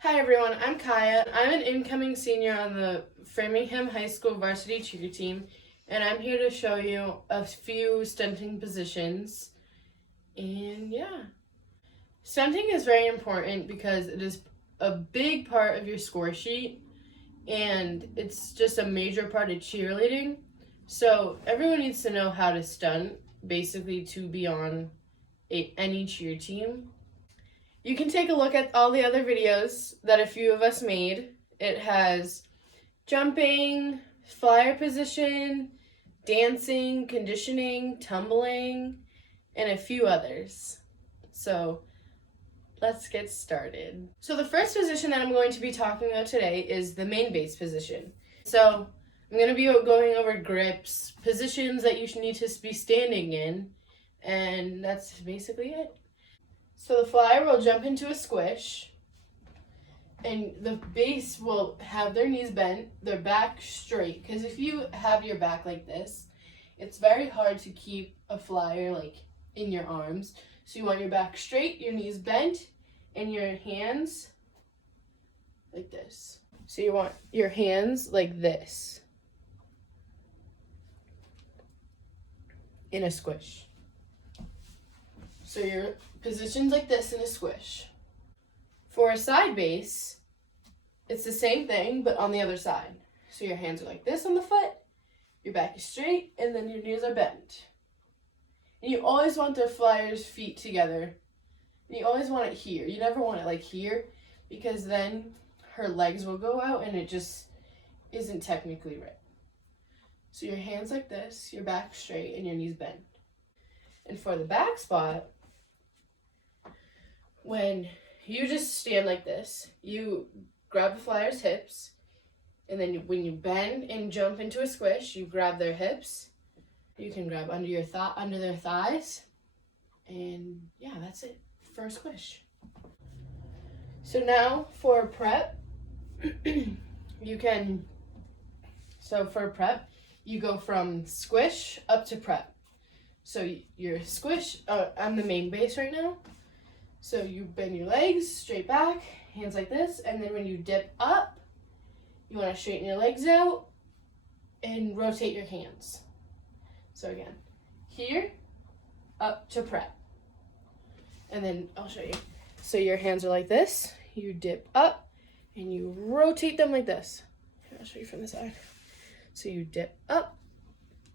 Hi everyone, I'm Kaya. I'm an incoming senior on the Framingham High School varsity cheer team, and I'm here to show you a few stunting positions. And yeah, stunting is very important because it is a big part of your score sheet, and it's just a major part of cheerleading. So everyone needs to know how to stunt, basically, to be on any cheer team. You can take a look at all the other videos that a few of us made. It has jumping, flyer position, dancing, conditioning, tumbling, and a few others. So let's get started. So the first position that I'm going to be talking about today is the main base position. So I'm going to be going over grips, positions that you need to be standing in, and that's basically it. So the flyer will jump into a squish, and the base will have their knees bent, their back straight. Because if you have your back like this, it's very hard to keep a flyer like in your arms. So you want your back straight, your knees bent, and your hands like this. So you want your hands like this in a squish. So your position's like this in a squish. For a side base, it's the same thing, but on the other side. So your hands are like this on the foot, your back is straight, and then your knees are bent. And you always want the flyer's feet together. And you always want it here. You never want it like here, because then her legs will go out and it just isn't technically right. So your hands like this, your back straight, and your knees bent. And for the back spot, when you just stand like this, you grab the flyer's hips, and then when you bend and jump into a squish, you grab their hips. You can grab under their thighs, and yeah, that's it for a squish. So now for prep, for prep, you go from squish up to prep. So your squish, I'm the main base right now. So you bend your legs straight back, hands like this, and then when you dip up, you want to straighten your legs out and rotate your hands. So again, here, up to prep. And then I'll show you. So your hands are like this, you dip up, and you rotate them like this. I'll show you from the side. So you dip up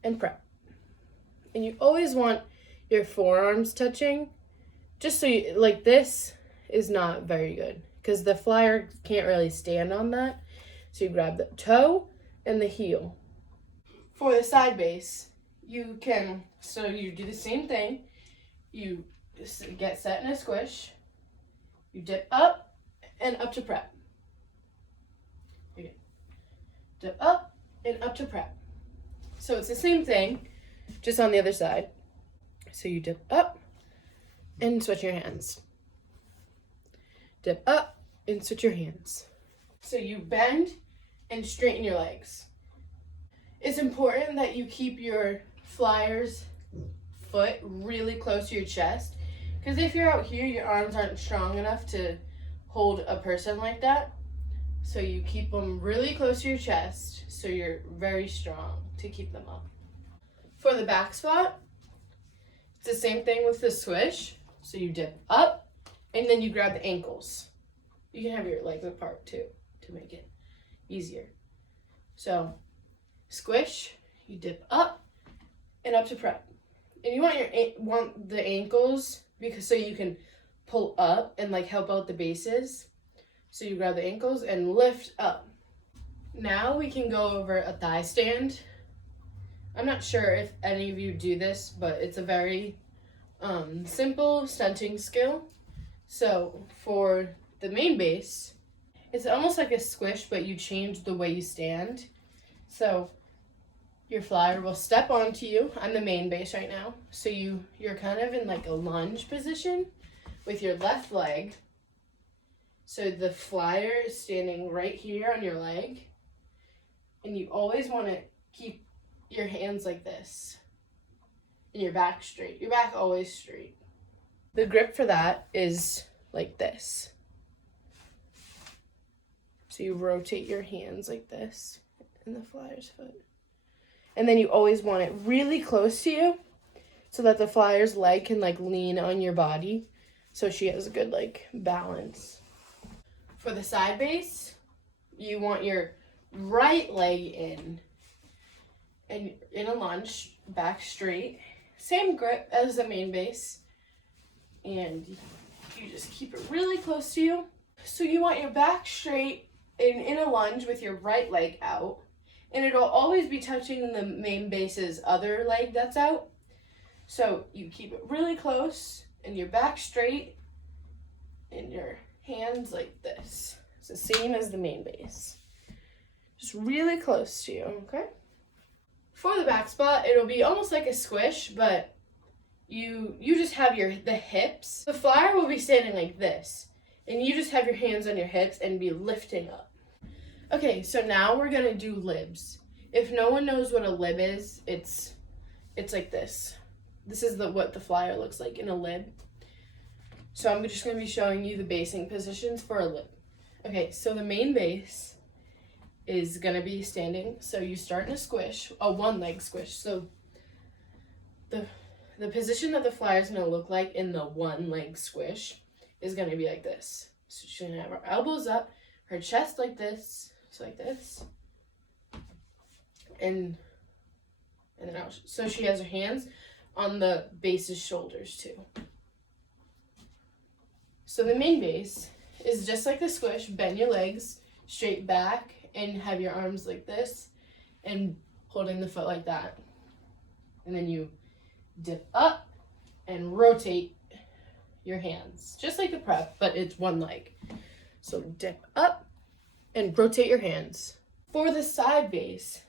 and prep. And you always want your forearms touching. Just so you, like this is not very good because the flyer can't really stand on that. So you grab the toe and the heel. For the side base, you do the same thing. You get set in a squish. You dip up and up to prep. Again. Dip up and up to prep. So it's the same thing, just on the other side. So you dip up and switch your hands. Dip up and switch your hands. So you bend and straighten your legs. It's important that you keep your flyer's foot really close to your chest, because if you're out here, your arms aren't strong enough to hold a person like that. So you keep them really close to your chest so you're very strong to keep them up. For the back spot, it's the same thing with the squish. So you dip up, and then you grab the ankles. You can have your legs apart too to make it easier. So squish, you dip up and up to prep. And you want the ankles so you can pull up and like help out the bases. So you grab the ankles and lift up. Now we can go over a thigh stand. I'm not sure if any of you do this, but it's a very simple stunting skill. So for the main base, it's almost like a squish, but you change the way you stand. So your flyer will step onto you. I'm the main base right now. So you're kind of in like a lunge position with your left leg. So the flyer is standing right here on your leg. And you always want to keep your hands like this. And your back straight. Your back always straight. The grip for that is like this. So you rotate your hands like this in the flyer's foot. And then you always want it really close to you so that the flyer's leg can like lean on your body so she has a good like balance. For the side base, you want your right leg in and in a lunge, back straight. Same grip as the main base. And you just keep it really close to you. So you want your back straight and in a lunge with your right leg out. And it'll always be touching the main base's other leg that's out. So you keep it really close and your back straight and your hands like this. It's the same as the main base. Just really close to you, okay? For the back spot, it'll be almost like a squish, but you just have the hips. The flyer will be standing like this, and you just have your hands on your hips and be lifting up. Okay, so now we're gonna do libs. If no one knows what a lib is, it's like this. This is what the flyer looks like in a lib. So I'm just gonna be showing you the basing positions for a lib. Okay, so the main base is gonna be standing. So you start in a squish, a one leg squish. So the position that the flyer is gonna look like in the one leg squish is gonna be like this. So she's gonna have her elbows up, her chest like this, so like this, and then out. So she has her hands on the base's shoulders too. So the main base is just like the squish. Bend your legs straight back and have your arms like this and holding the foot like that. And then you dip up and rotate your hands, just like the prep, but it's one leg. So dip up and rotate your hands. For the side base,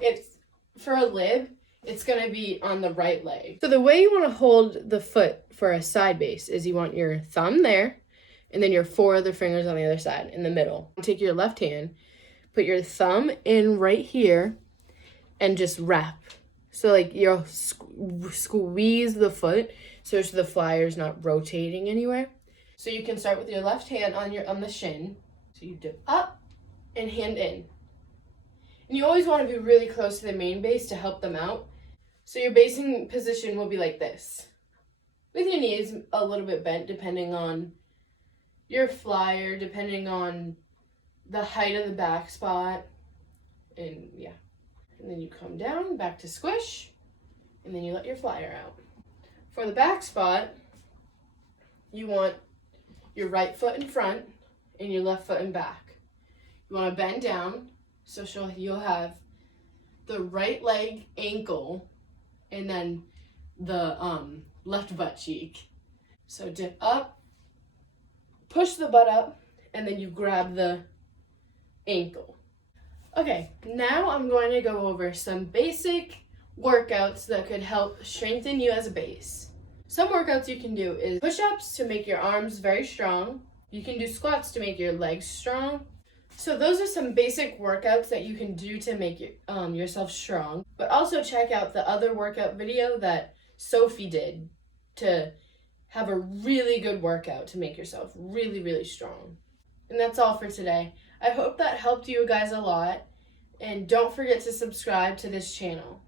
it's for a lib, it's gonna be on the right leg. So the way you wanna hold the foot for a side base is you want your thumb there, and then your 4 other fingers on the other side in the middle. Take your left hand, put your thumb in right here, and just wrap. So like you'll squeeze the foot so the flyer's not rotating anywhere. So you can start with your left hand on the shin. So you dip up and hand in. And you always want to be really close to the main base to help them out. So your basing position will be like this, with your knees a little bit bent depending on your flyer, depending on the height of the back spot, and yeah. And then you come down, back to squish, and then you let your flyer out. For the back spot, you want your right foot in front and your left foot in back. You want to bend down, so you'll have the right leg ankle and then the left butt cheek. So dip up, push the butt up, and then you grab the ankle. Okay, now I'm going to go over some basic workouts that could help strengthen you as a base. Some workouts you can do is push-ups to make your arms very strong. You can do squats to make your legs strong. So those are some basic workouts that you can do to make yourself strong. But also check out the other workout video that Sophie did to have a really good workout to make yourself really, really strong. And that's all for today. I hope that helped you guys a lot. And don't forget to subscribe to this channel.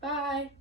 Bye.